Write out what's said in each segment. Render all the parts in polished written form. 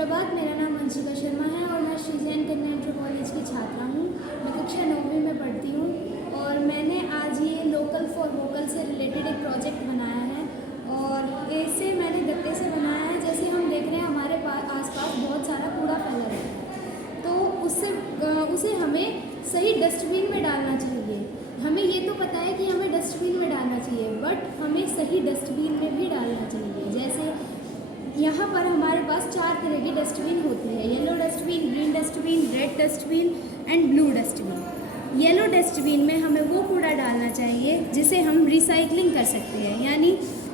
सुप्रभात। मेरा नाम अंशिका शर्मा है और मैं श्री जैन कन्या इंटर कॉलेज की छात्रा हूँ। मैं कक्षा 9वीं में पढ़ती हूँ और मैंने आज ये लोकल फॉर वोकल से रिलेटेड एक प्रोजेक्ट बनाया है और इसे मैंने गत्ते से बनाया है। जैसे हम देख रहे हैं हमारे आसपास बहुत सारा कूड़ा फैला रहता है, तो उसे हमें सही डस्टबिन में डालना चाहिए। हमें ये तो पता है कि हमें डस्टबिन में डालना चाहिए, बट हमें सही डस्टबिन में भी डालना चाहिए। जैसे यहाँ पर हमारे पास 4 तरह की डस्टबिन होती है: yellow dustbin, green dustbin, red dustbin and blue dustbin. Yellow dustbin में हमें वो कूड़ा डालना चाहिए जिसे हम रिसाइकलिंग कर सकते हैं, यानी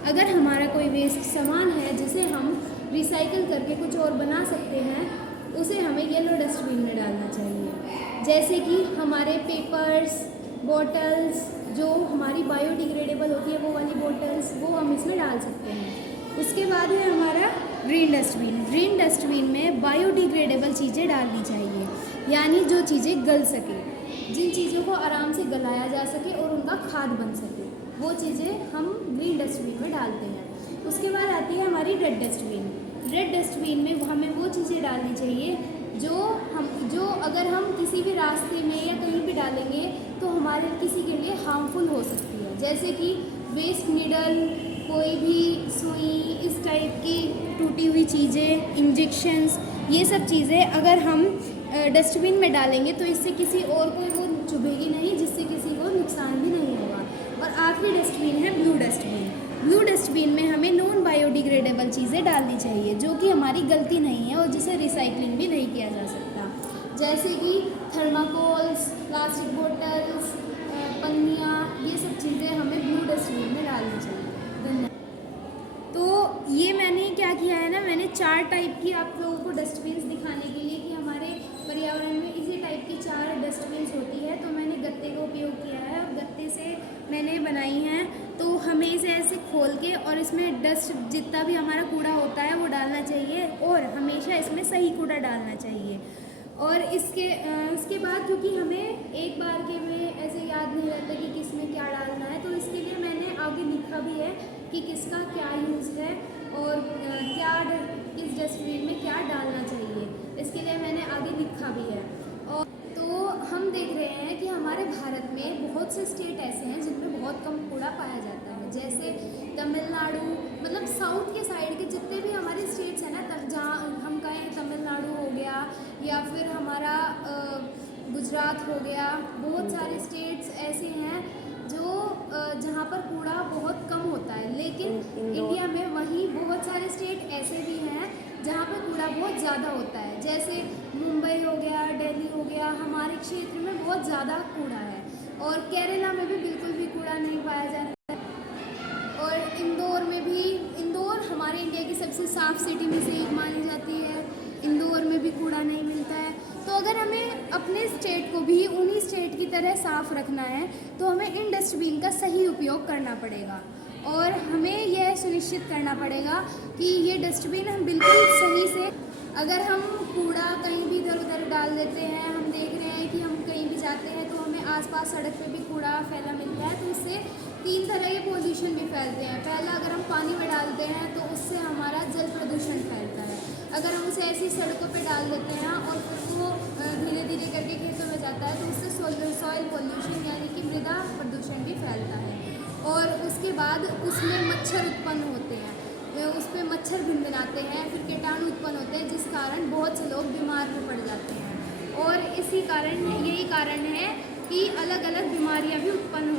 अगर हमारा कोई वेस्ट सामान है जिसे हम रिसाइकिल करके कुछ और बना सकते हैं, उसे हमें येलो डस्टबिन में डालना चाहिए। जैसे कि हमारे पेपर्स, बॉटल्स, जो हमारी बायोडिग्रेडेबल होती है वो वाली बॉटल्स, वो हम इसमें डाल सकते हैं। उसके बाद है हमारा ग्रीन डस्टबिन। ग्रीन डस्टबिन में बायोडिग्रेडेबल चीज़ें डालनी चाहिए, यानी जो चीज़ें गल सके, जिन चीज़ों को आराम से गलाया जा सके और उनका खाद बन सके, वो चीज़ें हम ग्रीन डस्टबिन में डालते हैं। उसके बाद आती है हमारी रेड डस्टबिन। रेड डस्टबिन में हमें वो चीज़ें डालनी चाहिए जो अगर हम किसी भी रास्ते में या कहीं भी डालेंगे तो हमारे किसी के लिए हार्मफुल हो सकती है। जैसे कि वेस्ट नीडल, कोई भी सुई, इस टाइप की टूटी हुई चीज़ें, इंजेक्शंस, ये सब चीज़ें अगर हम डस्टबिन में डालेंगे तो इससे किसी और को वो चुभेगी नहीं, जिससे किसी को नुकसान भी नहीं होगा। और आखिरी डस्टबिन है ब्लू डस्टबिन। ब्लू डस्टबिन में हमें नॉन बायोडिग्रेडेबल चीज़ें डालनी चाहिए, जो कि हमारी गलती नहीं है और जिसे रिसाइकलिंग भी नहीं किया जा सकता। जैसे कि थर्माकोल्स, प्लास्टिक बोटल्स, पन्नियाँ, ये सब चीज़ें हमें ब्लू डस्टबिन में डालनी चाहिए। तो ये मैंने क्या किया है ना, मैंने 4 टाइप की आप लोगों को डस्टबिन्स दिखाने के लिए कि हमारे पर्यावरण में इसी टाइप की 4 डस्टबिन्स होती है, तो मैंने गत्ते का उपयोग किया है और गत्ते से मैंने बनाई हैं। तो हमें इसे ऐसे खोल के और इसमें डस्ट, जितना भी हमारा कूड़ा होता है वो डालना चाहिए और हमेशा इसमें सही कूड़ा डालना चाहिए। और इसके बाद, क्योंकि हमें एक बार के में ऐसे याद नहीं रहता कि किस में क्या डालना है, तो इसके लिए मैंने आगे लिखा भी है कि किसका क्या यूज़ है और किस डस्टबिन में क्या डालना चाहिए। इसके लिए मैंने आगे लिखा भी है। और तो हम देख रहे हैं कि हमारे भारत में बहुत से स्टेट ऐसे हैं जिनमें बहुत कम कूड़ा पाया जाता है। जैसे तमिलनाडु, मतलब साउथ के साइड के जितने भी हमारे स्टेट्स हैं ना, जहाँ हम कहें तमिलनाडु हो गया या फिर हमारा गुजरात हो गया, बहुत सारे स्टेट्स ऐसे हैं जो जहाँ पर कूड़ा बहुत कम होता है। लेकिन इंडिया में वहीं बहुत सारे स्टेट ऐसे भी हैं जहाँ पर कूड़ा बहुत ज़्यादा होता है। जैसे मुंबई हो गया, दिल्ली हो गया, हमारे क्षेत्र में बहुत ज़्यादा कूड़ा है। और केरला में भी बिल्कुल भी कूड़ा नहीं पाया जाता है। और इंदौर हमारे इंडिया की सबसे साफ़ सिटी में से एक मानी जाती है। इंदौर में भी कूड़ा नहीं मिलता है। तो अगर हमें अपने स्टेट को भी उन्हीं स्टेट की तरह साफ़ रखना है तो हमें इन डस्टबिन का सही उपयोग करना पड़ेगा और हमें यह सुनिश्चित करना पड़ेगा कि ये डस्टबिन हम बिल्कुल सही से, अगर हम कूड़ा कहीं भी इधर उधर डाल देते हैं, हम देख रहे हैं कि हम कहीं भी जाते हैं तो हमें आसपास सड़क पे भी कूड़ा फैला मिलता है, तो उससे 3 तरह के पोल्यूशन भी फैलते हैं। पहला, अगर हम पानी में डालते हैं तो उससे हमारा जल प्रदूषण फैलता है। अगर हम उसे ऐसी सड़कों पे डाल देते हैं और फिर वो धीरे धीरे करके खेतों में जाता है तो उससे सॉइल पोल्यूशन यानी कि मृदा प्रदूषण भी फैलता है। और उसके बाद उसमें मच्छर उत्पन्न होते हैं, उस पर मच्छर भिनभिनाते हैं, फिर कीटाणु उत्पन्न होते हैं, जिस कारण बहुत से लोग बीमार भी पड़ जाते हैं। और यही कारण है कि अलग अलग बीमारियां भी उत्पन्न